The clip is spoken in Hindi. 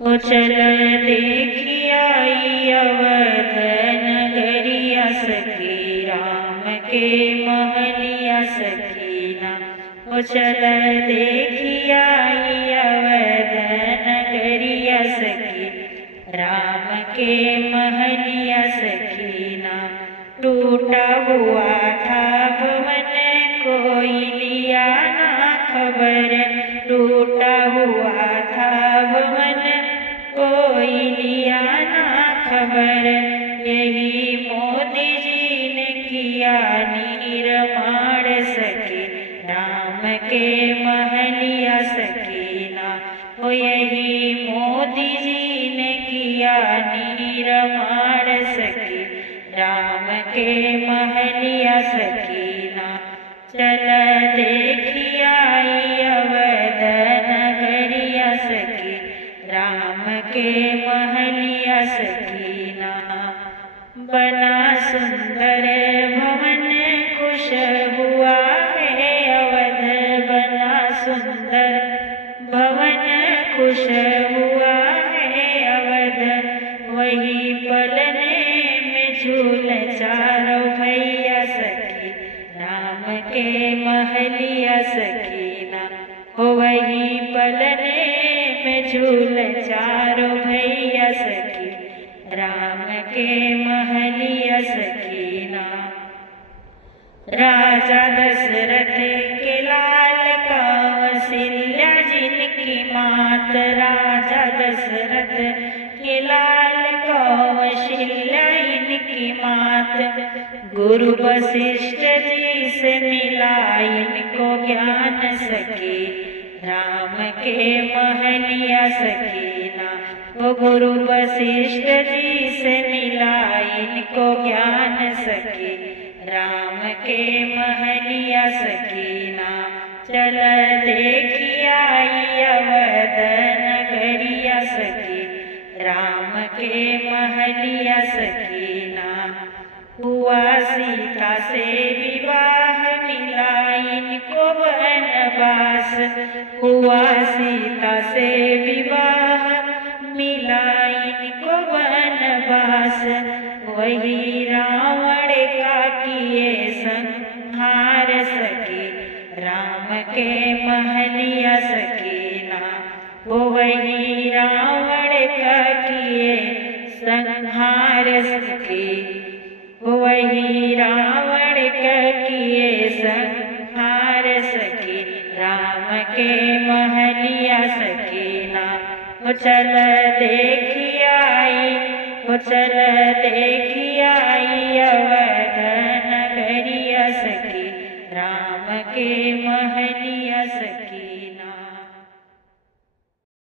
ओ चल देखी आई अवध नगरिया सखी राम के महलिया सखीना। ओ चल देखी आई अवध नगरिया सखी राम के महलिया सखीना। टूटा हुआ था भवन कोई लिया ना खबर, टूटा हुआ था भवन कोई लिया ना खबर। यही मोदी जी ने किया निर्माण सखी राम के महलिया सखीना। ओ यही मोदी जी ने किया निर्माण सखी राम के महलिया सखीना। चल देखी आई अवध नगरिया सखी राम के महलिया सखीना। बना सुंदर भवन खुश हुआ है अवध, बना सुंदर भवन खुश हुआ है अवध। वही पलने में झूल चारों भैया सखी राम के महलिया सखीना। हो वही पलने में झूल चारों भैया सखी राम के महलिया सखीना। राजा दशरथ के लाल कौशल्या जिनकी मात, राजा दशरथ के लाल कौशल्या इनकी मात। गुरु वशिष्ठ जी से मिला इनको ज्ञान सखी राम के महलिया सखीना। वो गुरु वशिष्ठ जी से मिला इनको ज्ञान सखी राम के महलिया सखीना। चल देखी आई अवध नगरिया सखी राम के महलिया सखीना। हुआ सीता से विवाह मिला इनको वनवास, हुआ सीता से विवाह मिला इनको वनवास। वही रावण का किए संहार सखी राम के महलिया सखीना। वो वही रावण का किए संहार सखी, वही रावण का किए संहार सखी राम के महलिया सखीना। वो चल देखी आई, वो चल देखी आई अवध नगरिया सखी राम के महलिया सखी।